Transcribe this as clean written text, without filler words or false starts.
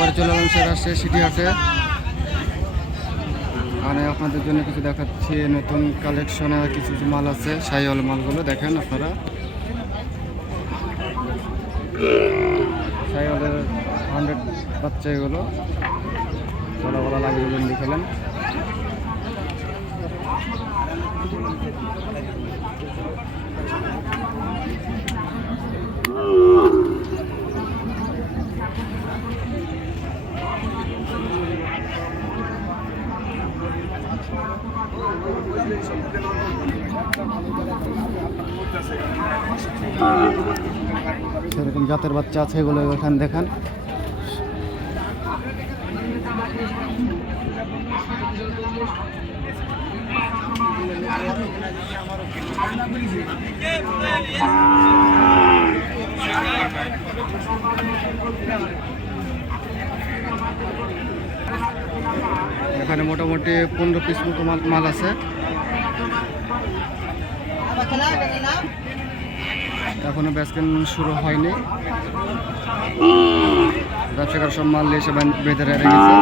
আবার চলে এলাম রাজশাহী সিটি হাটে। আর আপনাদের জন্য কিছু দেখাচ্ছি, নতুন কালেকশনে কিছু কিছু মাল আছে। শাহিওয়াল মালগুলো দেখেন আপনারা, শাহিওয়ালের 100 বাচ্চা এগুলো বলা বলা লাগে দেখালেন। সেরকম জাতের বাচ্চা আছে এগুলো এখানে দেখেন। এখানে মোটামুটি 15 পিস মতো মাল আছে। এখনো বেচকেন শুরু হয়নি, ব্যবসাকার সব মাল এসে বেঁধে রেখেছে।